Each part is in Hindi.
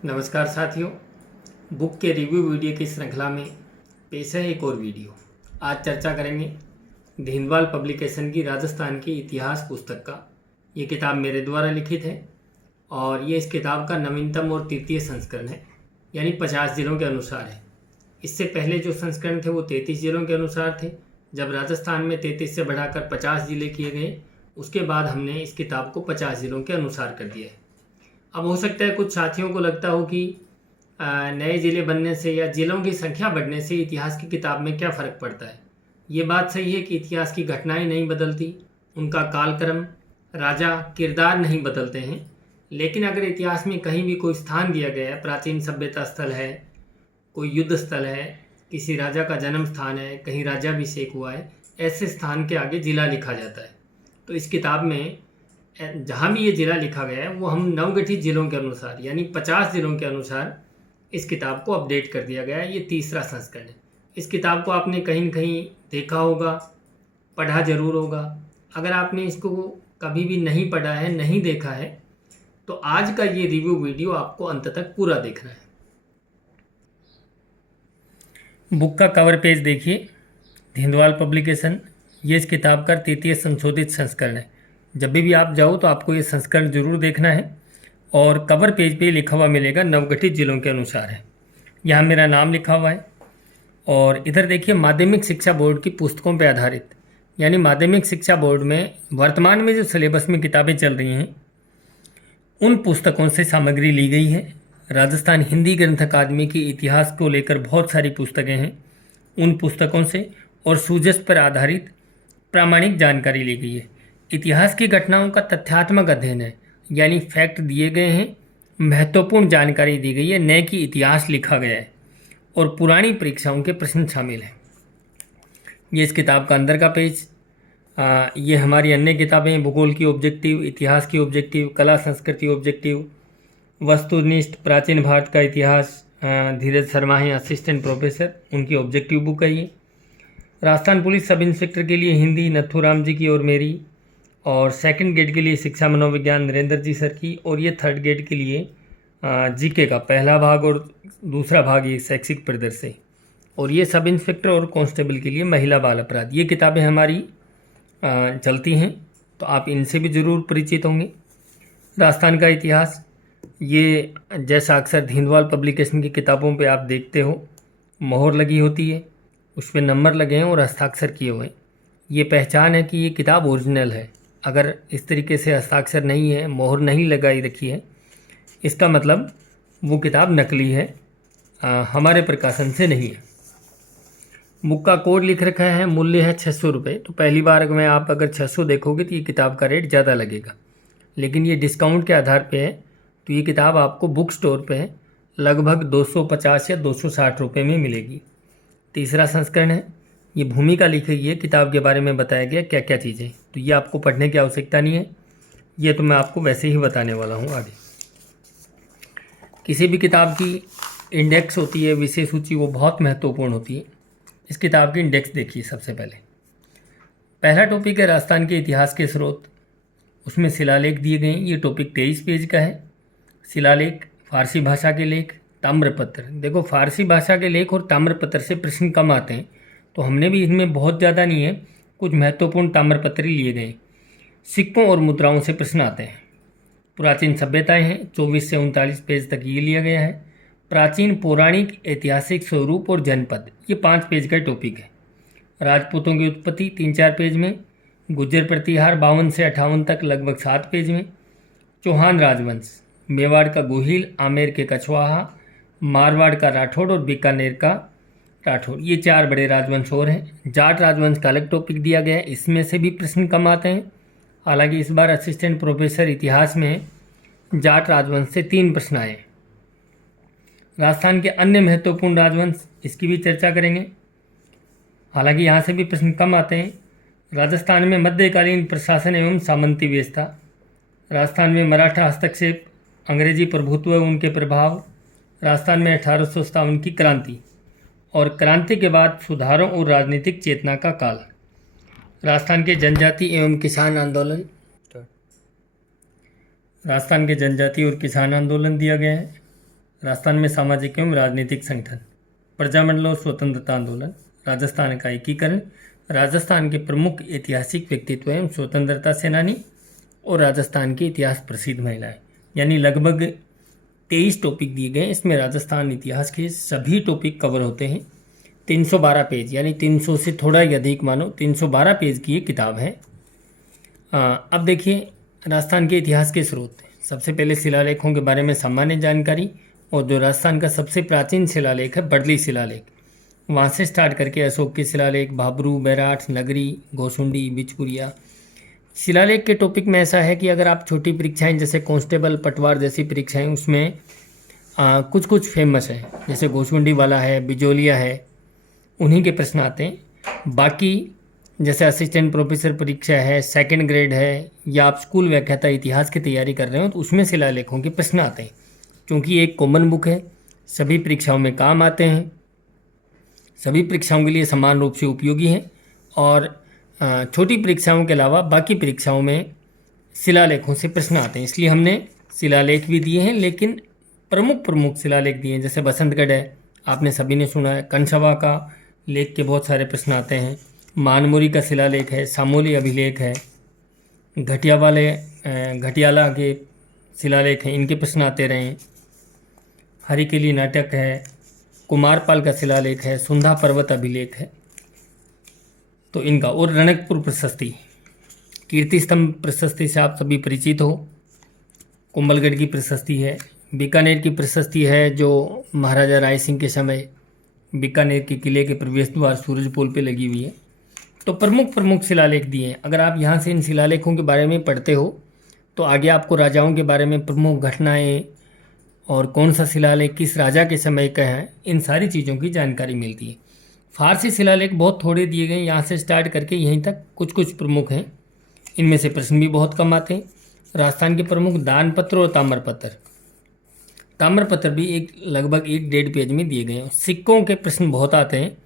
नमस्कार साथियों, बुक के रिव्यू वीडियो की श्रृंखला में पेश है एक और वीडियो। आज चर्चा करेंगे धिंदवाल पब्लिकेशन की राजस्थान की इतिहास पुस्तक का। ये किताब मेरे द्वारा लिखित है और ये इस किताब का नवीनतम और तृतीय संस्करण है, यानी 50 जिलों के अनुसार है। इससे पहले जो संस्करण थे वो 33 जिलों के अनुसार थे। जब राजस्थान में 33 से बढ़ाकर 50 जिले किए गए, उसके बाद हमने इस किताब को 50 जिलों के अनुसार कर दिया है। अब हो सकता है कुछ साथियों को लगता हो कि नए ज़िले बनने से या ज़िलों की संख्या बढ़ने से इतिहास की किताब में क्या फ़र्क पड़ता है। ये बात सही है कि इतिहास की घटनाएं नहीं बदलती, उनका कालक्रम, राजा, किरदार नहीं बदलते हैं। लेकिन अगर इतिहास में कहीं भी कोई स्थान दिया गया है, प्राचीन सभ्यता स्थल है, कोई युद्ध स्थल है, किसी राजा का जन्म स्थान है, कहीं राज्याभिषेक हुआ है, ऐसे स्थान के आगे ज़िला लिखा जाता है। तो इस किताब में जहाँ भी ये ज़िला लिखा गया है वो हम नवगठित ज़िलों के अनुसार यानी 50 ज़िलों के अनुसार इस किताब को अपडेट कर दिया गया है। ये तीसरा संस्करण है। इस किताब को आपने कहीं न कहीं देखा होगा, पढ़ा ज़रूर होगा। अगर आपने इसको कभी भी नहीं पढ़ा है, नहीं देखा है, तो आज का ये रिव्यू वीडियो आपको अंत तक पूरा देखना है। बुक का कवर पेज देखिए, धिंदवाल पब्लिकेशन, ये इस किताब का तृतीय संशोधित संस्करण है। जब भी आप जाओ तो आपको ये संस्करण जरूर देखना है। और कवर पेज पे लिखा हुआ मिलेगा नवगठित जिलों के अनुसार है। यहाँ मेरा नाम लिखा हुआ है। और इधर देखिए माध्यमिक शिक्षा बोर्ड की पुस्तकों पर आधारित, यानी माध्यमिक शिक्षा बोर्ड में वर्तमान में जो सिलेबस में किताबें चल रही हैं उन पुस्तकों से सामग्री ली गई है। राजस्थान हिंदी ग्रंथ अकादमी की इतिहास को लेकर बहुत सारी पुस्तकें हैं, उन पुस्तकों से और सूजस पर आधारित प्रामाणिक जानकारी ली गई है। इतिहास की घटनाओं का तथ्यात्मक अध्ययन है, यानी फैक्ट दिए गए हैं, महत्वपूर्ण जानकारी दी गई है, न कि इतिहास लिखा गया है। और पुरानी परीक्षाओं के प्रश्न शामिल हैं। ये इस किताब का अंदर का पेज। ये हमारी अन्य किताबें, भूगोल की ऑब्जेक्टिव, इतिहास की ऑब्जेक्टिव, कला संस्कृति ऑब्जेक्टिव, वस्तुनिष्ठ प्राचीन भारत का इतिहास, धीरज शर्मा हैं असिस्टेंट प्रोफेसर, उनकी ऑब्जेक्टिव बुक है ये। राजस्थान पुलिस सब इंस्पेक्टर के लिए हिंदी नथुराम जी की और मेरी, और सेकंड ग्रेड के लिए शिक्षा मनोविज्ञान नरेंद्र जी सर की, और ये थर्ड ग्रेड के लिए जीके का पहला भाग और दूसरा भाग ये शैक्षिक प्रदर्शन, और ये सब इंस्पेक्टर और कांस्टेबल के लिए महिला बाल अपराध। ये किताबें हमारी चलती हैं, तो आप इनसे भी ज़रूर परिचित होंगे। राजस्थान का इतिहास, ये जैसा अक्सर धिंदवाल पब्लिकेशन की किताबों पे आप देखते हो, मोहर लगी होती है, उस पर नंबर लगे हैं और हस्ताक्षर किए हुए हैं। ये पहचान है कि ये किताब ओरिजिनल है। अगर इस तरीके से हस्ताक्षर नहीं है, मोहर नहीं लगाई रखी है, इसका मतलब वो किताब नकली है, हमारे प्रकाशन से नहीं है। बुक का कोड लिख रखा है, मूल्य है 600 रुपये। तो पहली बार में आप अगर 600 देखोगे तो ये किताब का रेट ज़्यादा लगेगा, लेकिन ये डिस्काउंट के आधार पे है। तो ये किताब आपको बुक स्टोर पे लगभग 250 या 260 रुपये में मिलेगी। तीसरा संस्करण है, ये भूमिका लिखी गई है, किताब के बारे में बताया गया क्या क्या चीज़ें। तो ये आपको पढ़ने की आवश्यकता नहीं है, ये तो मैं आपको वैसे ही बताने वाला हूँ आगे। किसी भी किताब की इंडेक्स होती है, विषय सूची, वो बहुत महत्वपूर्ण होती है। इस किताब की इंडेक्स देखिए। सबसे पहला टॉपिक है राजस्थान के इतिहास के स्रोत, उसमें शिलालेख दिए गए हैं। ये टॉपिक 23 पेज का है। शिलालेख, फारसी भाषा के लेख, ताम्रपत्र। देखो, फारसी भाषा के लेख और ताम्रपत्र से प्रश्न कम आते हैं, तो हमने भी इसमें बहुत ज़्यादा नहीं है, कुछ महत्वपूर्ण ताम्रपत्र लिए गए। सिक्कों और मुद्राओं से प्रश्न आते हैं। प्राचीन सभ्यताएं हैं, 24 से 39 पेज तक ये लिया गया है। प्राचीन पौराणिक ऐतिहासिक स्वरूप और जनपद, ये 5 पेज का टॉपिक है। राजपूतों की उत्पत्ति 3-4 पेज में। गुज्जर प्रतिहार 52 से 58 तक लगभग 7 पेज में। चौहान राजवंश, मेवाड़ का गोहिल, आमेर के कछवाहा, मारवाड़ का राठौड़ और बीकानेर का राठौड़, ये 4 बड़े राजवंश और हैं। जाट राजवंश का अलग टॉपिक दिया गया है, इसमें से भी प्रश्न कम आते हैं। हालांकि इस बार असिस्टेंट प्रोफेसर इतिहास में जाट राजवंश से 3 प्रश्न आए। राजस्थान के अन्य महत्वपूर्ण राजवंश, इसकी भी चर्चा करेंगे, हालांकि यहाँ से भी प्रश्न कम आते हैं। राजस्थान में मध्यकालीन प्रशासन एवं सामंती व्यवस्था, राजस्थान में मराठा हस्तक्षेप, अंग्रेजी प्रभुत्व एवं उनके प्रभाव, राजस्थान में 1857 की क्रांति और क्रांति के बाद सुधारों और राजनीतिक चेतना का काल, राजस्थान के जनजाति एवं किसान आंदोलन, राजस्थान के जनजाति और किसान आंदोलन दिया गया है। राजस्थान में सामाजिक एवं राजनीतिक संगठन, प्रजामंडल और स्वतंत्रता आंदोलन, राजस्थान का एकीकरण, राजस्थान के प्रमुख ऐतिहासिक व्यक्तित्व एवं स्वतंत्रता सेनानी और राजस्थान के इतिहास प्रसिद्ध महिलाएं। यानी लगभग 23 टॉपिक दिए गए। इसमें राजस्थान इतिहास के सभी टॉपिक कवर होते हैं। 312 पेज, यानी 300 से थोड़ा ही अधिक मानो, 312 पेज की ये किताब है। अब देखिए राजस्थान के इतिहास के स्रोत। सबसे पहले शिलालेखों के बारे में सामान्य जानकारी, और जो राजस्थान का सबसे प्राचीन शिलालेख है बर्दली शिलालेख, वहाँ से स्टार्ट करके अशोक के शिलालेख, भाबरू, बैराठ, नगरी, गोसुंडी, बिचपुरिया। शिलालेख के टॉपिक में ऐसा है कि अगर आप छोटी परीक्षाएं जैसे कांस्टेबल, पटवार जैसी परीक्षाएं, उसमें कुछ कुछ फेमस है, जैसे गोसुंडी वाला है, बिजोलिया है, उन्हीं के प्रश्न आते हैं। बाकी जैसे असिस्टेंट प्रोफेसर परीक्षा है, सेकंड ग्रेड है, या आप स्कूल व्याख्याता इतिहास की तैयारी कर रहे हो, तो उसमें शिलालेखों के प्रश्न आते हैं। क्योंकि एक कॉमन बुक है, सभी परीक्षाओं में काम आते हैं, सभी परीक्षाओं के लिए समान रूप से उपयोगी है, और छोटी परीक्षाओं के अलावा बाकी परीक्षाओं में शिलालेखों से प्रश्न आते हैं। इसलिए हमने शिलालेख भी दिए हैं, लेकिन प्रमुख प्रमुख शिलालेख दिए हैं। जैसे बसंतगढ़ है, आपने सभी ने सुना है। कंसवा का लेख के बहुत सारे प्रश्न आते हैं। मानमुरी का शिलालेख है, सामोली अभिलेख है, घटियाला के शिलालेख हैं, इनके प्रश्न आते रहे हैं। हरिकेली नाटक है, कुमारपाल का शिलालेख है, सुंधा पर्वत अभिलेख है, तो इनका। और रणकपुर प्रशस्ति, कीर्ति स्तंभ प्रशस्ति से आप सभी परिचित हो। कुंभलगढ़ की प्रशस्ति है, बीकानेर की प्रशस्ति है, जो महाराजा राय सिंह के समय बीकानेर के किले के प्रवेश द्वार सूरजपोल पे लगी हुई है। तो प्रमुख प्रमुख शिलालेख दिए हैं। अगर आप यहाँ से इन शिलालेखों के बारे में पढ़ते हो तो आगे आपको राजाओं के बारे में, प्रमुख घटनाएं और कौन सा शिलालेख किस राजा के समय का है, इन सारी चीज़ों की जानकारी मिलती है। फारसी शिलालेख बहुत थोड़े दिए गए, यहाँ से स्टार्ट करके यहीं तक कुछ कुछ प्रमुख हैं। इनमें से प्रश्न भी बहुत कम आते हैं। राजस्थान के प्रमुख दानपत्र और ताम्रपत्र, ताम्रपत्र भी लगभग 1-1.5 पेज में दिए गए हैं। सिक्कों के प्रश्न बहुत आते हैं,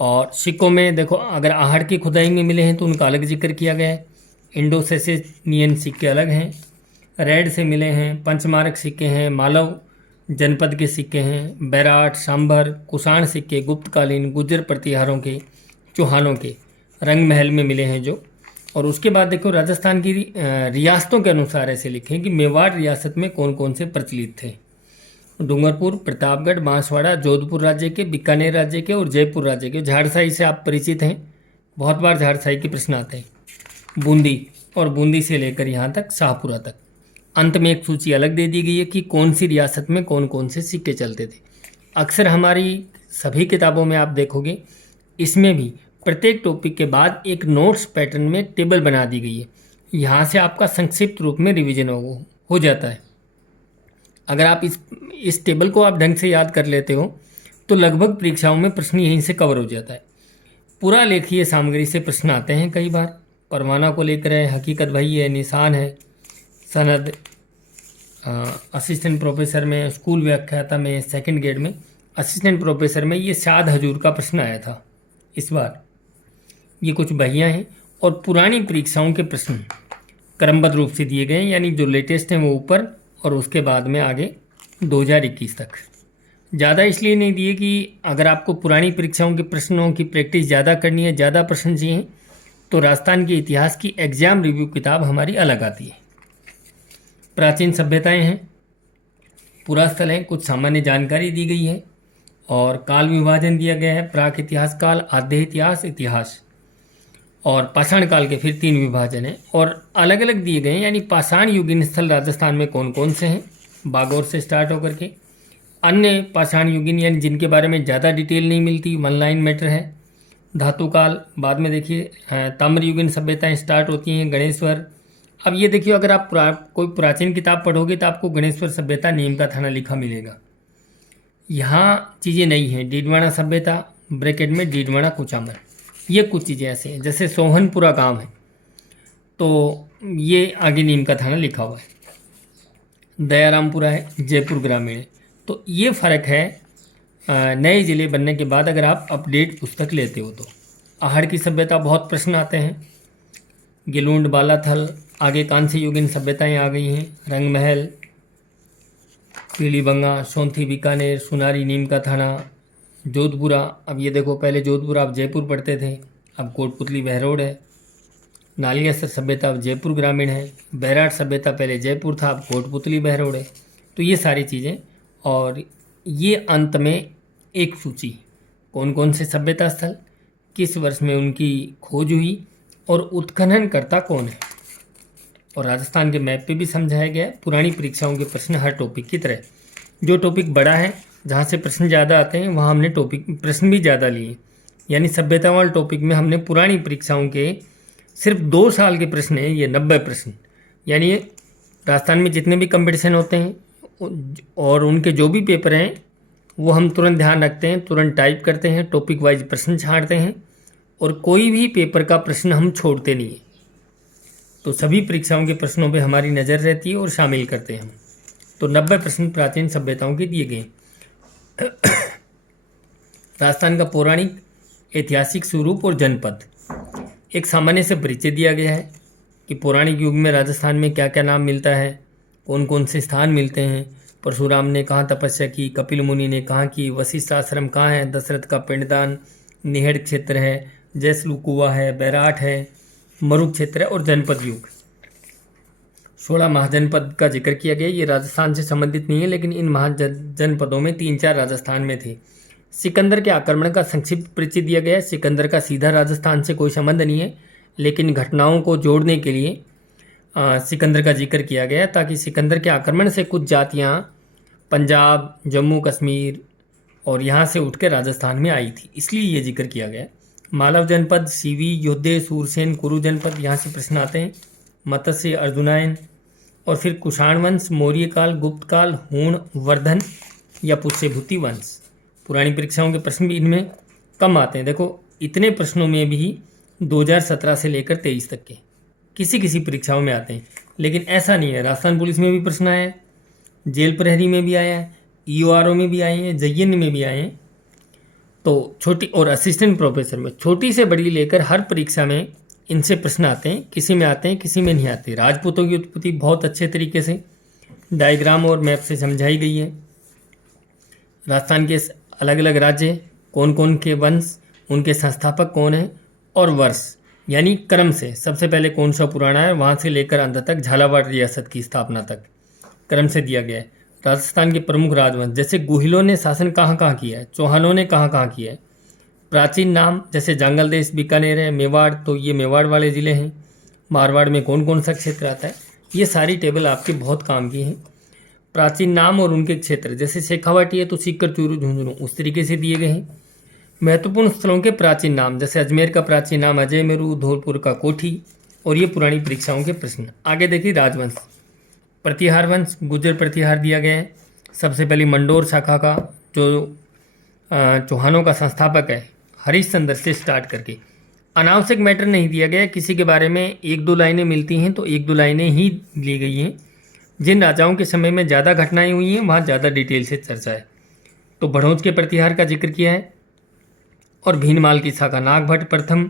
और सिक्कों में देखो, अगर आहड़ की खुदाई में मिले हैं तो उनका अलग जिक्र किया गया है। इंडो-सेसेनियन सिक्के अलग हैं, रेड से मिले हैं, पंचमार्क सिक्के हैं, मालव जनपद के सिक्के हैं, बैराठ, सांभर, कुषाण सिक्के गुप्तकालीन गुर्जर प्रतिहारों के, चौहानों के रंग महल में मिले हैं जो। और उसके बाद देखो राजस्थान की रियासतों के अनुसार ऐसे लिखे हैं कि मेवाड़ रियासत में कौन कौन से प्रचलित थे। डूंगरपुर, प्रतापगढ़, बांसवाड़ा, जोधपुर राज्य के, बीकानेर राज्य के और जयपुर राज्य के। झारसाई से आप परिचित हैं, बहुत बार झारसाई के प्रश्न आते हैं। बूंदी, और बूंदी से लेकर यहाँ तक शाहपुरा तक। अंत में एक सूची अलग दे दी गई है कि कौन सी रियासत में कौन कौन से सिक्के चलते थे। अक्सर हमारी सभी किताबों में आप देखोगे, इसमें भी प्रत्येक टॉपिक के बाद एक नोट्स पैटर्न में टेबल बना दी गई है। यहाँ से आपका संक्षिप्त रूप में रिवीजन हो जाता है। अगर आप इस टेबल को आप ढंग से याद कर लेते हो तो लगभग परीक्षाओं में प्रश्न यहीं से कवर हो जाता है। पूरा लेखीय सामग्री से प्रश्न आते हैं कई बार। परवाना को लेकर है, हकीकत भाई है, निशान है, सनद, असिस्टेंट प्रोफेसर में, स्कूल व्याख्याता में, सेकंड ग्रेड में, असिस्टेंट प्रोफेसर में ये शाद हजूर का प्रश्न आया था इस बार। ये कुछ बहियाँ हैं, और पुरानी परीक्षाओं के प्रश्न क्रमबद्ध रूप से दिए गए हैं, यानी जो लेटेस्ट हैं वो ऊपर, और उसके बाद में आगे 2021 तक। ज़्यादा इसलिए नहीं दिए कि अगर आपको पुरानी परीक्षाओं के प्रश्नों की प्रैक्टिस ज़्यादा करनी है, ज़्यादा प्रश्न चाहिए, तो राजस्थान के इतिहास की एग्जाम रिव्यू किताब हमारी अलग आती है। प्राचीन सभ्यताएं हैं, पुरास्थल हैं, कुछ सामान्य जानकारी दी गई है, और काल विभाजन दिया गया है। प्राक इतिहास काल, आद्य इतिहास, इतिहास, और पाषाण काल के फिर 3 विभाजन हैं, और अलग अलग दिए गए हैं। यानी पाषाण युगीन स्थल राजस्थान में कौन कौन से हैं, बागौर से स्टार्ट होकर के अन्य पाषाण युगीन, यानी जिनके बारे में ज़्यादा डिटेल नहीं मिलती, 1 लाइन मैटर है। धातु काल, बाद में देखिए ताम्र युगीन सभ्यताएं स्टार्ट होती हैं, गणेश्वर। अब ये देखिए, अगर आप कोई प्राचीन किताब पढ़ोगे तो आपको गणेश्वर सभ्यता नीम का थाना लिखा मिलेगा। यहाँ चीज़ें नहीं हैं। डीडवाना सभ्यता, ब्रैकेट में डीडवाना कुचामन, ये कुछ चीज़ें ऐसे हैं। जैसे सोहनपुरा गांव है, तो ये आगे नीम का थाना लिखा हुआ है। दयारामपुरा है, जयपुर ग्रामीण है। तो ये फ़र्क है नए ज़िले बनने के बाद, अगर आप अपडेट पुस्तक लेते हो तो। आहड़ की सभ्यता बहुत प्रश्न आते हैं। गिलूंड, बालाथल, आगे कांस्य युगीन सभ्यताएं आ गई हैं, रंगमहल, पीलीबंगा, सोंथी बीकानेर, सुनारी नीम का थाना, जोधपुरा। अब ये देखो, पहले जोधपुर आप जयपुर पढ़ते थे, अब कोटपुतली बहरोड है। नालियासर सभ्यता अब जयपुर ग्रामीण है। बैराट सभ्यता पहले जयपुर था, अब कोटपुतली बहरोड है। तो ये सारी चीज़ें, और ये अंत में एक सूची, कौन कौन से सभ्यता स्थल, किस वर्ष में उनकी खोज हुई और उत्खननकर्ता कौन है। और राजस्थान के मैप पे भी समझाया गया है। पुरानी परीक्षाओं के प्रश्न हर टॉपिक की तरह, जो टॉपिक बड़ा है, जहाँ से प्रश्न ज़्यादा आते हैं, वहाँ हमने प्रश्न भी ज़्यादा लिए। यानी सभ्यता वाले टॉपिक में हमने पुरानी परीक्षाओं के सिर्फ 2 साल के प्रश्न हैं, ये 90 प्रश्न। यानी राजस्थान में जितने भी कंपटीशन होते हैं और उनके जो भी पेपर हैं, वो हम तुरंत ध्यान रखते हैं, तुरंत टाइप करते हैं, टॉपिक वाइज प्रश्न छांटते हैं, और कोई भी पेपर का प्रश्न हम छोड़ते नहीं हैं। तो सभी परीक्षाओं के प्रश्नों पे हमारी नज़र रहती है और शामिल करते हैं हम। तो 90 प्रश्न प्राचीन सभ्यताओं के दिए गए। राजस्थान का पौराणिक ऐतिहासिक स्वरूप और जनपद, एक सामान्य से परिचय दिया गया है कि पौराणिक युग में राजस्थान में क्या क्या नाम मिलता है, कौन कौन से स्थान मिलते हैं। परशुराम ने कहाँ तपस्या की, कपिल मुनि ने कहाँ की, वशिष्ठ आश्रम कहाँ है, दशरथ का पिंडदान निहेड़ क्षेत्र है, जैसलू कुआ है, बैराट है, मरु क्षेत्र है, और जनपद युग 16 महाजनपद का जिक्र किया गया। ये राजस्थान से संबंधित नहीं है, लेकिन इन महाजनपदों में 3-4 राजस्थान में थे। सिकंदर के आक्रमण का संक्षिप्त परिचय दिया गया है। सिकंदर का सीधा राजस्थान से कोई संबंध नहीं है, लेकिन घटनाओं को जोड़ने के लिए सिकंदर का जिक्र किया गया, ताकि सिकंदर के आक्रमण से कुछ जातियाँ पंजाब, जम्मू कश्मीर और यहाँ से उठ के राजस्थान में आई थी, इसलिए ये जिक्र किया गया। मालव जनपद, सीवी, योद्धे, सूरसेन, कुरु जनपद, यहाँ से प्रश्न आते हैं। मत्स्य, अर्जुनायन, और फिर कुषाण वंश, मौर्य काल, गुप्त काल, हूण, वर्धन या पुष्यभूति वंश। पुरानी परीक्षाओं के प्रश्न भी इनमें कम आते हैं। देखो, इतने प्रश्नों में भी 2017 से लेकर 23 तक के किसी किसी परीक्षाओं में आते हैं, लेकिन ऐसा नहीं है। राजस्थान पुलिस में भी प्रश्न आया है, जेल प्रहरी में भी आया है, ईओआरओ में भी आए हैं, जयन में भी आए हैं। तो छोटी और असिस्टेंट प्रोफेसर में, छोटी से बड़ी लेकर हर परीक्षा में इनसे प्रश्न आते हैं। किसी में आते हैं, किसी में नहीं आते। राजपूतों की उत्पत्ति बहुत अच्छे तरीके से डायग्राम और मैप से समझाई गई है। राजस्थान के अलग अलग राज्य, कौन कौन के वंश, उनके संस्थापक कौन हैं, और वर्ष यानी क्रम से सबसे पहले कौन सा पुराना है, वहाँ से लेकर अंत तक झालावाड़ रियासत की स्थापना तक क्रम से दिया गया है। राजस्थान के प्रमुख राजवंश, जैसे गुहिलों ने शासन कहाँ कहाँ किया है, चौहानों ने कहाँ कहाँ किया है। प्राचीन नाम, जैसे जांगल देश बीकानेर है, मेवाड़, तो ये मेवाड़ वाले ज़िले हैं। मारवाड़ में कौन कौन सा क्षेत्र आता है, ये सारी टेबल आपके बहुत काम की हैं। प्राचीन नाम और उनके क्षेत्र, जैसे शेखावाटी है तो सीकर, चूरू, झुंझुनू, उस तरीके से दिए गए हैं। महत्वपूर्ण स्थलों के प्राचीन नाम, जैसे अजमेर का प्राचीन नाम अजय मेरू, धौलपुर का कोठी, और ये पुरानी परीक्षाओं के प्रश्न। आगे देखिए राजवंश। प्रतिहार वंश, गुर्जर प्रतिहार दिया गया है। सबसे पहले मंडोर शाखा का जो चौहानों का संस्थापक है, हरिश्चंद्र से स्टार्ट करके। अनावश्यक मैटर नहीं दिया गया, किसी के बारे में 1-2 लाइनें मिलती हैं तो 1-2 लाइनें ही ली गई हैं। जिन राजाओं के समय में ज़्यादा घटनाएं हुई हैं वहाँ ज़्यादा डिटेल से चर्चा है। तो भड़ोज के प्रतिहार का जिक्र किया है, और भीनमाल की शाखा नागभट्ट प्रथम,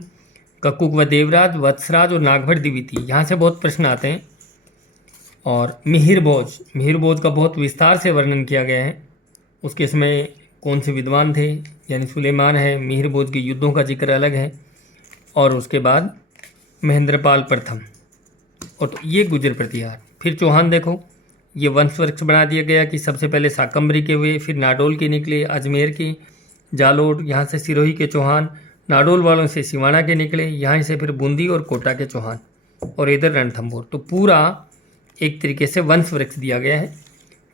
कक्कुक व देवराज, वत्सराज और नागभट्ट द्वितीय, यहाँ से बहुत प्रश्न आते हैं। और मिहिरभोज का बहुत विस्तार से वर्णन किया गया है। उसके समय कौन से विद्वान थे, यानी सुलेमान है। मिहिरभोज के युद्धों का जिक्र अलग है। और उसके बाद महेंद्रपाल प्रथम, और तो ये गुर्जर प्रतिहार। फिर चौहान देखो, ये वंशवृक्ष बना दिया गया कि सबसे पहले शाकंभरी के हुए, फिर नाडोल के निकले, अजमेर के, जालोर, यहाँ से सिरोही के चौहान, नाडोल वालों से सिवाना के निकले, यहाँ से फिर बूंदी और कोटा के चौहान, और इधर रणथंभौर। तो पूरा एक तरीके से वंशवृक्ष दिया गया है।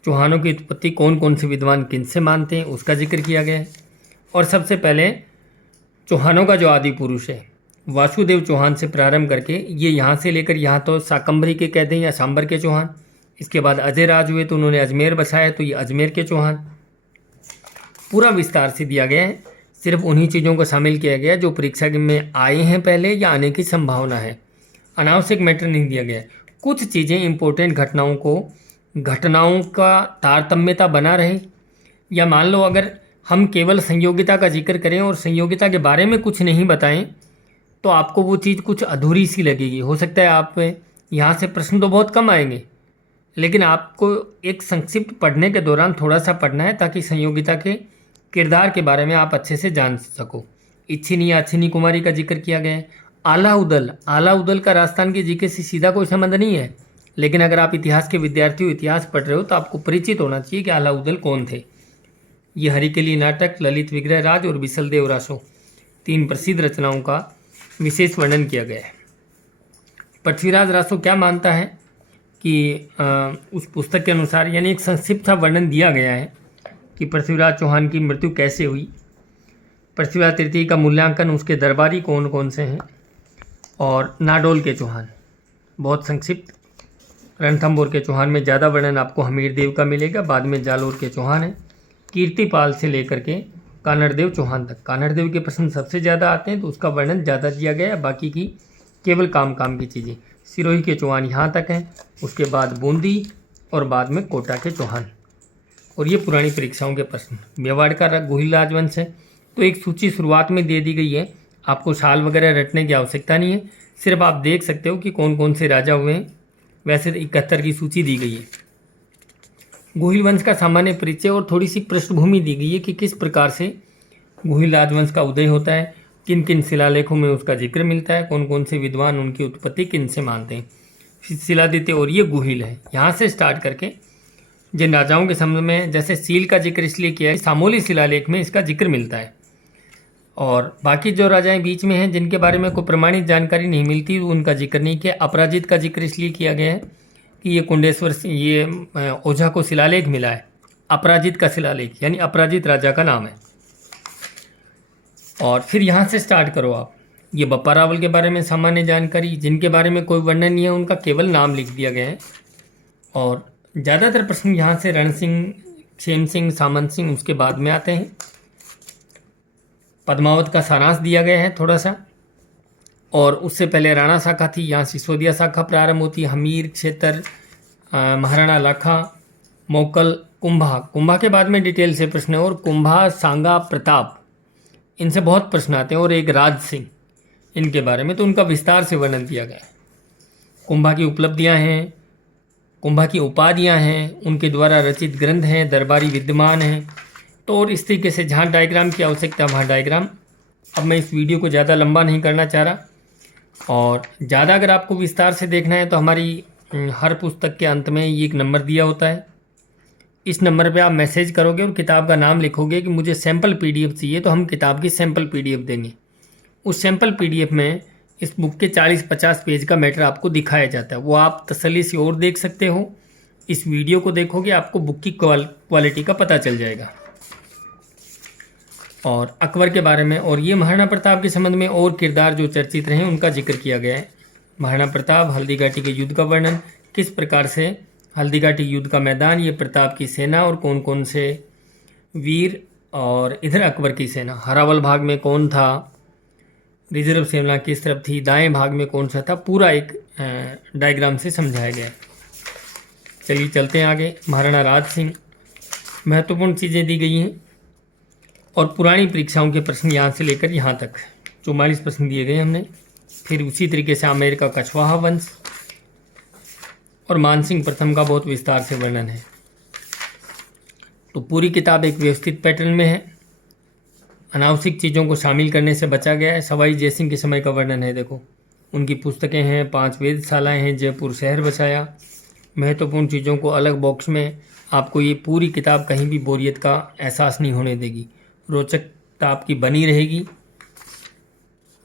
चौहानों की उत्पत्ति कौन कौन से विद्वान किन से मानते हैं उसका जिक्र किया गया है। और सबसे पहले चौहानों का जो आदि पुरुष है वासुदेव चौहान से प्रारंभ करके, ये यहाँ से लेकर यहाँ तो शाकंभरी के कहते हैं या सांबर के चौहान। इसके बाद अजय राज हुए तो उन्होंने अजमेर बसाया, तो ये अजमेर के चौहान। पूरा विस्तार से दिया गया है। सिर्फ उन्हीं चीज़ों को शामिल किया गया जो परीक्षा में आए हैं पहले या आने की संभावना है। अनावश्यक मैटर नहीं दिया गया। कुछ चीज़ें इंपॉर्टेंट घटनाओं का तारतम्यता बना रहे, या मान लो अगर हम केवल संयोगिता का जिक्र करें और संयोगिता के बारे में कुछ नहीं बताएं तो आपको वो चीज़ कुछ अधूरी सी लगेगी। हो सकता है आप यहाँ से प्रश्न तो बहुत कम आएंगे, लेकिन आपको एक संक्षिप्त पढ़ने के दौरान थोड़ा सा पढ़ना है ताकि संयोगिता के किरदार के बारे में आप अच्छे से जान सको। इच्छिनी या अच्छिनी कुमारी का जिक्र किया गया है। आला उदल का राजस्थान के जीके से सीधा कोई संबंध नहीं है, लेकिन अगर आप इतिहास के विद्यार्थी हो, इतिहास पढ़ रहे हो, तो आपको परिचित होना चाहिए कि आला उदल कौन थे। ये हरिकेली नाटक, ललित विग्रह राज और बिसलदेव रासो 3 प्रसिद्ध रचनाओं का विशेष वर्णन किया गया है। पृथ्वीराज रासो क्या मानता है कि उस पुस्तक के अनुसार, यानी एक संक्षिप्त सा वर्णन दिया गया है कि पृथ्वीराज चौहान की मृत्यु कैसे हुई, पृथ्वीराज तृतीय का मूल्यांकन, उसके दरबारी कौन कौन से हैं, और नाडोल के चौहान बहुत संक्षिप्त। रणथंभौर के चौहान में ज़्यादा वर्णन आपको हमीरदेव का मिलेगा, बाद में जालोर के चौहान है। कीर्तिपाल से लेकर के कानड़देव चौहान तक, कानड़देव के प्रश्न सबसे ज़्यादा आते हैं तो उसका वर्णन ज़्यादा दिया गया है, बाकी की केवल काम की चीज़ें। सिरोही के चौहान यहाँ तक हैं, उसके बाद बूंदी और बाद में कोटा के चौहान। और ये पुरानी परीक्षाओं के प्रश्न। मेवाड़ का गोहिल राजवंश है, तो एक सूची शुरुआत में दे दी गई है, आपको साल वगैरह रटने की आवश्यकता नहीं है, सिर्फ आप देख सकते हो कि कौन कौन से राजा हुए हैं। वैसे 71 की सूची दी गई है। गोहिल वंश का सामान्य परिचय और थोड़ी सी पृष्ठभूमि दी गई है कि किस प्रकार से गोहिल राजवंश का उदय होता है, किन किन शिलालेखों में उसका जिक्र मिलता है, कौन कौन से विद्वान उनकी उत्पत्ति किन से मानते हैं। शिलादित्य और ये गोहिल है, यहाँ से स्टार्ट करके जिन राजाओं के संबंध में, जैसे सील का जिक्र इसलिए किया है, सामोली शिलालेख में इसका जिक्र मिलता है। और बाकी जो राजाएं बीच में हैं जिनके बारे में कोई प्रमाणित जानकारी नहीं मिलती, उनका जिक्र नहीं किया। अपराजित का जिक्र इसलिए किया गया है कि ये कुंडेश्वर, ये ओझा को शिलालेख मिला है, अपराजित का शिलालेख, यानी अपराजित राजा का नाम है। और फिर यहाँ से स्टार्ट करो आप। ये बप्पा रावल के बारे में सामान्य जानकारी, जिनके बारे में कोई वर्णन नहीं है, उनका केवल नाम लिख दिया गया है। और ज़्यादातर प्रश्न यहाँ से रण सिंह, क्षेम सिंह, सामंत सिंह उसके बाद में आते हैं। पद्मावत का सारांश दिया गया है थोड़ा सा, और उससे पहले राणा शाखा थी, यहाँ सिसोदिया शाखा प्रारंभ होती है। हमीर, क्षेत्र, महाराणा लाखा, मोकल, कुंभा के बाद में डिटेल से प्रश्न है। और कुंभा, सांगा, प्रताप, इनसे बहुत प्रश्न आते हैं। और एक राज सिंह, इनके बारे में तो उनका विस्तार से वर्णन दिया गया है। कुंभा की उपलब्धियां हैं, कुंभा की उपाधियां हैं, उनके द्वारा रचित ग्रंथ हैं, दरबारी विद्यमान हैं। तो और इस तरीके से जहाँ डायग्राम की आवश्यकता वहाँ डायग्राम। अब मैं इस वीडियो को ज़्यादा लंबा नहीं करना चाह रहा, और ज़्यादा अगर आपको विस्तार से देखना है तो हमारी हर पुस्तक के अंत में ये एक नंबर दिया होता है। इस नंबर पे आप मैसेज करोगे और किताब का नाम लिखोगे कि मुझे सैम्पल पीडीएफ चाहिए, तो हम किताब की सैम्पल पीडीएफ देंगे। उस सैम्पल पीडीएफ में इस बुक के 40-50 पेज का मैटर आपको दिखाया जाता है, वो आप तसल्ली से और देख सकते हो। इस वीडियो को देखोगे आपको बुक की क्वालिटी का पता चल जाएगा। और अकबर के बारे में और ये महाराणा प्रताप के संबंध में और किरदार जो चर्चित रहे उनका जिक्र किया गया है। महाराणा प्रताप, हल्दी घाटी के युद्ध का वर्णन, किस प्रकार से हल्दी घाटी युद्ध का मैदान, ये प्रताप की सेना और कौन कौन से वीर, और इधर अकबर की सेना, हरावल भाग में कौन था, रिजर्व सेना किस तरफ थी, दाएं भाग में कौन सा था, पूरा एक डायग्राम से समझाया गया है। चलिए चलते हैं आगे। महाराणा राज सिंह, महत्वपूर्ण चीज़ें दी गई हैं। और पुरानी परीक्षाओं के प्रश्न यहाँ से लेकर यहाँ तक 44 प्रश्न दिए गए हमने। फिर उसी तरीके से आमेर का कछवाहा वंश और मानसिंह प्रथम का बहुत विस्तार से वर्णन है। तो पूरी किताब एक व्यवस्थित पैटर्न में है, अनावश्यक चीज़ों को शामिल करने से बचा गया है। सवाई जयसिंह के समय का वर्णन है, देखो उनकी पुस्तकें हैं, 5 वेधशालाएँ हैं, जयपुर शहर बसाया। महत्वपूर्ण चीज़ों को अलग बॉक्स में, आपको ये पूरी किताब कहीं भी बोरियत का एहसास नहीं होने देगी, रोचकता आपकी बनी रहेगी।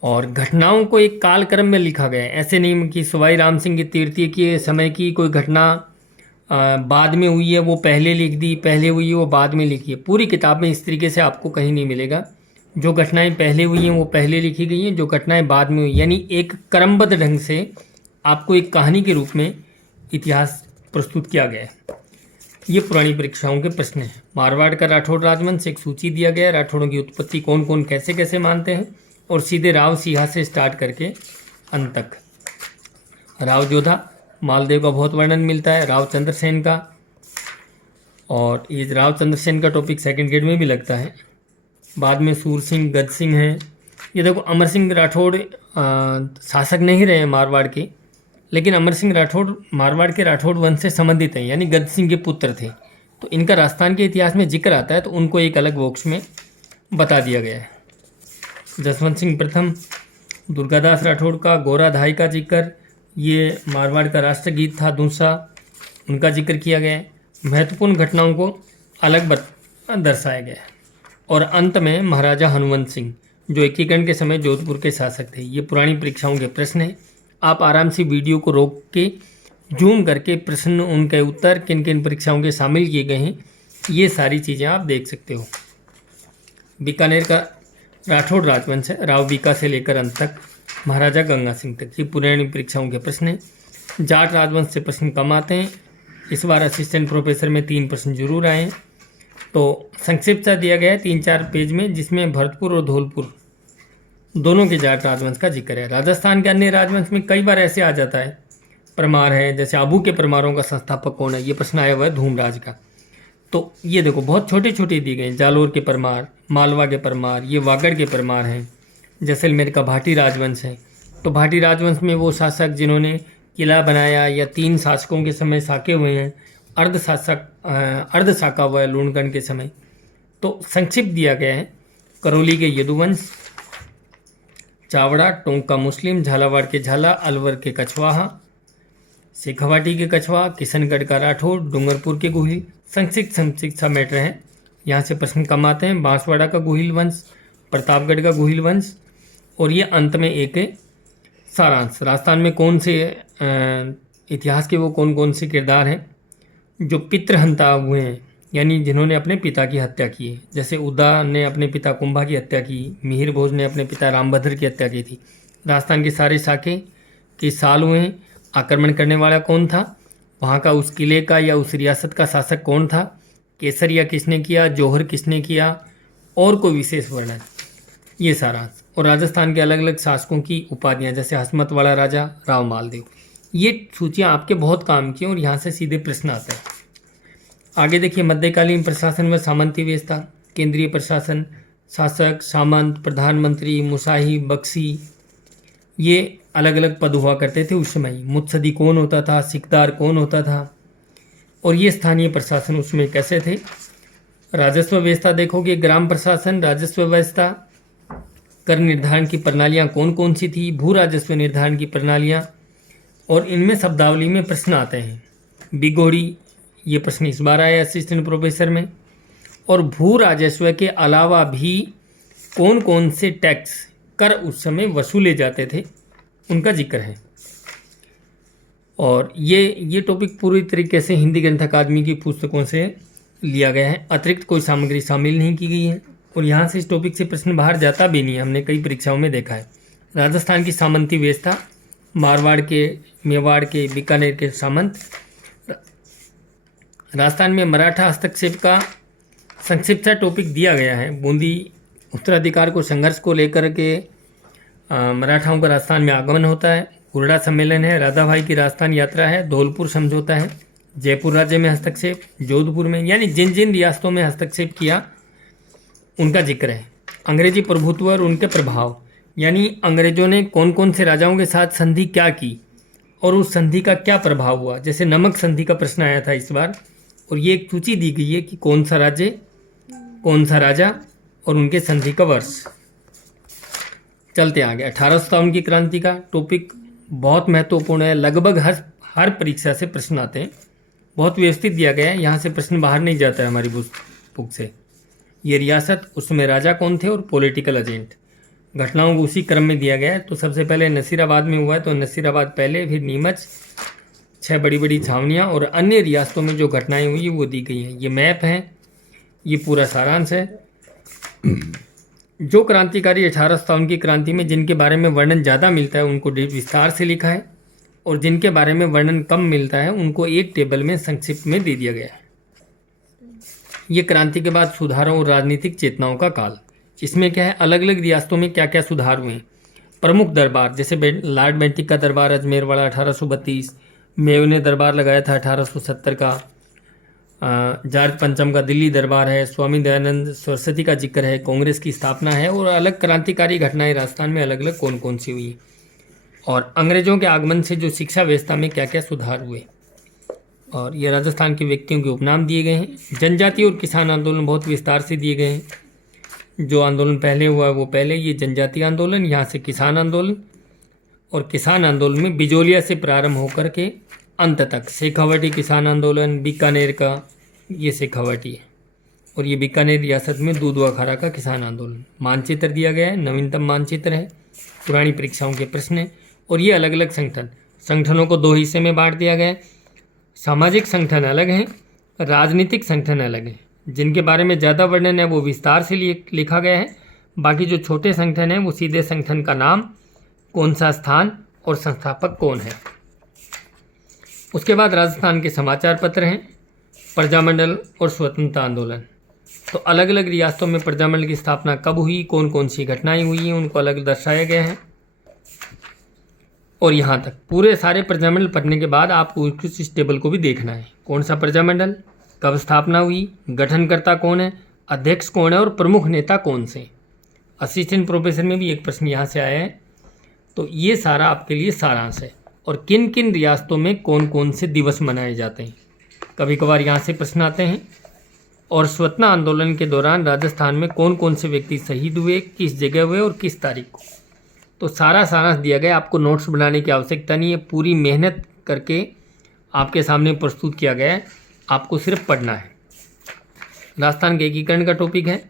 और घटनाओं को एक कालक्रम में लिखा गया है, ऐसे नहीं कि सवाई राम सिंह की तृतीय के समय की कोई घटना बाद में हुई है वो पहले लिख दी, पहले हुई है वो बाद में लिखी है। पूरी किताब में इस तरीके से आपको कहीं नहीं मिलेगा। जो घटनाएं पहले हुई हैं वो पहले लिखी गई हैं, जो घटनाएं बाद में हुई, यानी एक क्रमबद्ध ढंग से आपको एक कहानी के रूप में इतिहास प्रस्तुत किया गया है। ये पुरानी परीक्षाओं के प्रश्न हैं। मारवाड़ का राठौड़ राजवंश, एक सूची दिया गया है, राठौड़ों की उत्पत्ति कौन कौन कैसे कैसे मानते हैं, और सीधे राव सिंहा से स्टार्ट करके अंत तक। राव जोधा, मालदेव का बहुत वर्णन मिलता है, राव चंद्रसेन का, और ये राव चंद्रसेन का टॉपिक सेकंड ग्रेड में भी लगता है। बाद में सूर सिंह, गद सिंह हैं। ये देखो अमर सिंह राठौड़ शासक नहीं रहे मारवाड़ के, लेकिन अमर सिंह राठौड़ मारवाड़ के राठौड़ वंश से संबंधित हैं, यानी गद सिंह के पुत्र थे। तो इनका राजस्थान के इतिहास में जिक्र आता है, तो उनको एक अलग बॉक्स में बता दिया गया है। जसवंत सिंह प्रथम, दुर्गादास राठौड़ का गोराधाई का जिक्र, ये मारवाड़ का राष्ट्रगीत था दूसरा, उनका जिक्र किया गया है। महत्वपूर्ण घटनाओं को अलग दर्शाया गया है। और अंत में महाराजा हनुमंत सिंह, जो एकीकरण के समय जोधपुर के शासक थे। ये पुरानी परीक्षाओं के प्रश्न हैं। आप आराम से वीडियो को रोक के जूम करके प्रश्न, उनके उत्तर किन किन परीक्षाओं के शामिल किए गए हैं, ये सारी चीज़ें आप देख सकते हो। बीकानेर का राठौड़ राजवंश है, राव बीका से लेकर अंत तक महाराजा गंगा सिंह तक, ये पुरानी परीक्षाओं के प्रश्न हैं। जाट राजवंश से प्रश्न कम आते हैं। इस बार असिस्टेंट प्रोफेसर में 3 प्रश्न जरूर आए हैं। तो संक्षिप्त सा दिया गया है 3-4 पेज में, जिसमें भरतपुर और धौलपुर दोनों के जाट राजवंश का जिक्र है। राजस्थान के अन्य राजवंश में कई बार ऐसे आ जाता है, परमार है, जैसे आबू के परमारों का संस्थापक कौन है, ये प्रश्न आया हुआ है धूमराज का। तो ये देखो बहुत छोटे छोटे दिए गए हैं, जालोर के परमार, मालवा के परमार, ये वागड़ के परमार हैं। जैसलमेर का भाटी राजवंश है। तो भाटी राजवंश में वो शासक जिन्होंने किला बनाया या 3 शासकों के समय साके हुए हैं, अर्ध साका हुआ है लूणगढ़ के समय। तो संक्षिप्त दिया गया है। करौली के यदुवंश, चावड़ा, टोंक का मुस्लिम, झालावाड़ के झाला, अलवर के कछवाहा, शेखावाटी के कछवा, किशनगढ़ का राठौड़, डूंगरपुर के गोहिल। संक्षिप्त सा मैटर है, यहाँ से प्रश्न कम आते हैं। बांसवाड़ा का गोहिल वंश, प्रतापगढ़ का गोहिल वंश, और ये अंत में एक सारांश। राजस्थान में कौन से इतिहास के वो कौन कौन से किरदार हैं जो पितृहंता हुए हैं, यानी जिन्होंने अपने पिता की हत्या की है। जैसे उदा ने अपने पिता कुंभा की हत्या की, मिहिर भोज ने अपने पिता रामभद्र की हत्या की थी। राजस्थान के सारे साके किस साल हुए हैं, आक्रमण करने वाला कौन था, वहाँ का उस किले का या उस रियासत का शासक कौन था, केसरिया किसने किया, जौहर किसने किया, और कोई विशेष वर्णन, ये सारा। और राजस्थान के अलग अलग शासकों की उपाधियाँ, जैसे हसमत वाला राजा, राव मालदेव। ये सूचियाँ आपके बहुत काम की और यहाँ से सीधे प्रश्न आते हैं। आगे देखिए, मध्यकालीन प्रशासन व सामंती व्यवस्था। केंद्रीय प्रशासन, शासक, सामंत, प्रधानमंत्री, मुसाही, बख्शी, ये अलग अलग पद हुआ करते थे उस समय। मुत्सदी कौन होता था, सिकदार कौन होता था, और ये स्थानीय प्रशासन उसमें कैसे थे। राजस्व व्यवस्था देखोगे, ग्राम प्रशासन, राजस्व व्यवस्था, कर निर्धारण की प्रणालियाँ कौन कौन सी थी, भू राजस्व निर्धारण की प्रणालियाँ, और इनमें शब्दावली में प्रश्न आते हैं। बिगोड़ी, ये प्रश्न इस बार आया असिस्टेंट प्रोफेसर में। और भू राजस्व के अलावा भी कौन कौन से टैक्स, कर उस समय वसूले जाते थे, उनका जिक्र है। और ये टॉपिक पूरी तरीके से हिंदी ग्रंथ अकादमी की पुस्तकों से लिया गया है, अतिरिक्त कोई सामग्री शामिल नहीं की गई है। और यहाँ से इस टॉपिक से प्रश्न बाहर जाता भी नहीं है, हमने कई परीक्षाओं में देखा है। राजस्थान की सामंती व्यवस्था, मारवाड़ के, मेवाड़ के, बीकानेर के सामंत। राजस्थान में मराठा हस्तक्षेप का संक्षिप्त सा टॉपिक दिया गया है। बूंदी उत्तराधिकार को संघर्ष को लेकर के मराठाओं का राजस्थान में आगमन होता है। हुरडा सम्मेलन है, राधाभाई की राजस्थान यात्रा है, धौलपुर समझौता है, जयपुर राज्य में हस्तक्षेप, जोधपुर में, यानी जिन जिन रियासतों में हस्तक्षेप किया उनका जिक्र है। अंग्रेजी प्रभुत्व और उनके प्रभाव, यानी अंग्रेजों ने कौन कौन से राजाओं के साथ संधि क्या की और उस संधि का क्या प्रभाव हुआ। जैसे नमक संधि का प्रश्न आया था इस बार, और ये एक सूची दी गई है कि कौन सा राज्य, कौन सा राजा और उनके संधि का वर्ष। चलते आगे। 1857 की क्रांति का टॉपिक बहुत महत्वपूर्ण है, लगभग हर परीक्षा से प्रश्न आते हैं, बहुत व्यवस्थित दिया गया है, यहाँ से प्रश्न बाहर नहीं जाता है हमारी बुक से। ये रियासत, उसमें राजा कौन थे और पॉलिटिकल एजेंट, घटनाओं को उसी क्रम में दिया गया है। तो सबसे पहले नसीराबाद में हुआ है, तो नसीराबाद पहले, फिर नीमच, 6 बड़ी बड़ी छावनियाँ, और अन्य रियासतों में जो घटनाएं हुई वो दी गई हैं। ये मैप है, ये पूरा सारांश है। जो क्रांतिकारी 1857 की क्रांति में जिनके बारे में वर्णन ज़्यादा मिलता है उनको विस्तार से लिखा है, और जिनके बारे में वर्णन कम मिलता है उनको एक टेबल में संक्षिप्त में दे दिया गया है। ये क्रांति के बाद सुधारों और राजनीतिक चेतनाओं का काल। इसमें क्या है, अलग अलग रियासतों में क्या क्या सुधार हुए। प्रमुख दरबार, जैसे लॉर्ड बेंटिक का दरबार अजमेर वाला 1832, मेव ने दरबार लगाया था 1870 का, जॉर्ज पंचम का दिल्ली दरबार है, स्वामी दयानंद सरस्वती का जिक्र है, कांग्रेस की स्थापना है, और अलग क्रांतिकारी घटनाएं राजस्थान में अलग अलग कौन कौन सी हुई। और अंग्रेजों के आगमन से जो शिक्षा व्यवस्था में क्या क्या सुधार हुए, और ये राजस्थान के व्यक्तियों के उपनाम दिए गए हैं। जनजाति और किसान आंदोलन बहुत विस्तार से दिए गए हैं। जो आंदोलन पहले हुआ वो पहले, ये जनजाति आंदोलन, यहाँ से किसान आंदोलन, और किसान आंदोलन में बिजोलिया से प्रारंभ होकर के अंत तक शेखावटी किसान आंदोलन, बीकानेर का ये शेखावटी है, और ये बीकानेर रियासत में दूधवाखारा का किसान आंदोलन। मानचित्र दिया गया है, नवीनतम मानचित्र है, पुरानी परीक्षाओं के प्रश्न है। और ये अलग अलग संगठनों को दो हिस्से में बांट दिया गया है। सामाजिक संगठन अलग हैं, राजनीतिक संगठन अलग हैं। जिनके बारे में ज़्यादा वर्णन है वो विस्तार से लिखा गया है। बाकी जो छोटे संगठन हैं वो सीधे संगठन का नाम, कौन सा स्थान और संस्थापक कौन है। उसके बाद राजस्थान के समाचार पत्र हैं, प्रजामंडल और स्वतंत्रता आंदोलन। तो अलग अलग रियासतों में प्रजामंडल की स्थापना कब हुई, कौन कौन सी घटनाएं हुई हैं, उनको अलग दर्शाया गया है। और यहाँ तक पूरे सारे प्रजामंडल पढ़ने के बाद आपको इस टेबल को भी देखना है। कौन सा प्रजामंडल, कब स्थापना हुई, गठनकर्ता कौन है, अध्यक्ष कौन है और प्रमुख नेता कौन से। असिस्टेंट प्रोफेसर में भी एक प्रश्न यहाँ से आया है। तो ये सारा आपके लिए सारांश है। और किन किन रियासतों में कौन कौन से दिवस मनाए जाते हैं, कभी कभार यहाँ से प्रश्न आते हैं। और स्वतंत्रता आंदोलन के दौरान राजस्थान में कौन कौन से व्यक्ति शहीद हुए, किस जगह हुए और किस तारीख को। तो सारा सारांश दिया गया। आपको नोट्स बनाने की आवश्यकता नहीं है, पूरी मेहनत करके आपके सामने प्रस्तुत किया गया है, आपको सिर्फ पढ़ना है। राजस्थान के एकीकरण का टॉपिक है।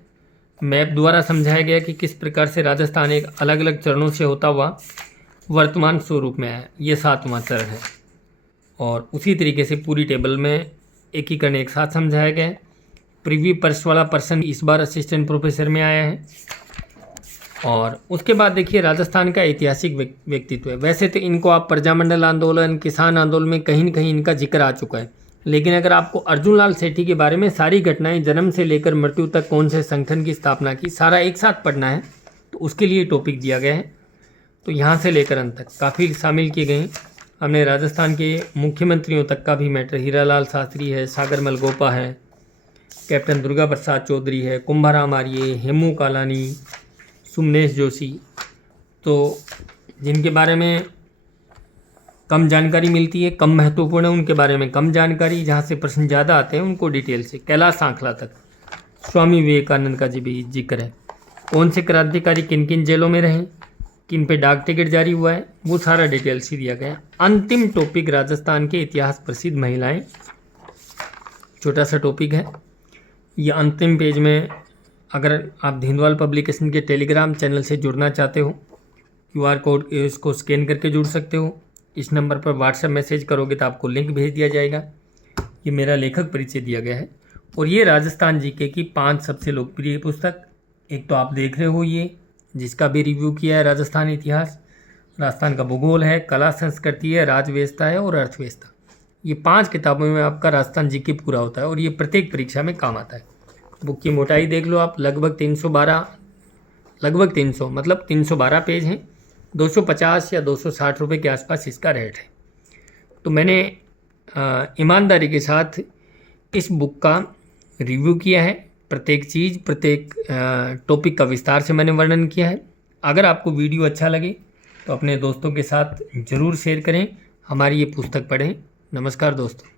मैप द्वारा समझाया गया कि किस प्रकार से राजस्थान एक अलग अलग चरणों से होता हुआ वर्तमान स्वरूप में आया। ये 7वां चरण है। और उसी तरीके से पूरी टेबल में एकीकरण एक साथ समझाया गया है। प्रीव्यू पर्स वाला पर्सन इस बार असिस्टेंट प्रोफेसर में आया है। और उसके बाद देखिए राजस्थान का ऐतिहासिक व्यक्तित्व है। वैसे तो इनको आप प्रजामंडल आंदोलन, किसान आंदोलन में कहीं न कहीं इनका जिक्र आ चुका है, लेकिन अगर आपको अर्जुन लाल सेठी के बारे में सारी घटनाएं जन्म से लेकर मृत्यु तक कौन से संगठन की स्थापना की सारा एक साथ पढ़ना है तो उसके लिए टॉपिक दिया गया है। तो यहाँ से लेकर अंत तक काफ़ी शामिल किए गए हैं। हमने राजस्थान के मुख्यमंत्रियों तक का भी मैटर, हीरालाल शास्त्री है, सागरमल गोपा है, कैप्टन दुर्गा प्रसाद चौधरी है, कुंभाराम आर्य, हेमू कालानी, सुमनेश जोशी, तो जिनके बारे में कम जानकारी मिलती है, कम महत्वपूर्ण है, उनके बारे में कम जानकारी, जहाँ से प्रश्न ज़्यादा आते हैं उनको डिटेल से। कैलाश सांखला तक, स्वामी विवेकानंद का भी जिक्र है। कौन से क्रांतिकारी किन किन जेलों में रहे, किन पे डाक टिकट जारी हुआ है, वो सारा डिटेल से दिया गया है। अंतिम टॉपिक राजस्थान के इतिहास प्रसिद्ध महिलाएं, छोटा सा टॉपिक है। ये अंतिम पेज में अगर आप धिंदवाल पब्लिकेशन के टेलीग्राम चैनल से जुड़ना चाहते हो, QR कोड इसको स्कैन करके जुड़ सकते हो। इस नंबर पर व्हाट्सएप मैसेज करोगे तो आपको लिंक भेज दिया जाएगा। ये मेरा लेखक परिचय दिया गया है। और ये राजस्थान जीके की 5 सबसे लोकप्रिय पुस्तक, एक तो आप देख रहे हो ये, जिसका भी रिव्यू किया है, राजस्थान इतिहास, राजस्थान का भूगोल है, कला संस्कृति है, राजव्यवस्था है और अर्थव्यवस्था। ये 5 किताबों में आपका राजस्थान जीके पूरा होता है और ये प्रत्येक परीक्षा में काम आता है। बुक की मोटाई देख लो आप, लगभग 300 मतलब 312 पेज हैं। 250 या 260 रुपये के आसपास इसका रेट है। तो मैंने ईमानदारी के साथ इस बुक का रिव्यू किया है। प्रत्येक चीज़, प्रत्येक टॉपिक का विस्तार से मैंने वर्णन किया है। अगर आपको वीडियो अच्छा लगे तो अपने दोस्तों के साथ ज़रूर शेयर करें, हमारी ये पुस्तक पढ़ें। नमस्कार दोस्तों।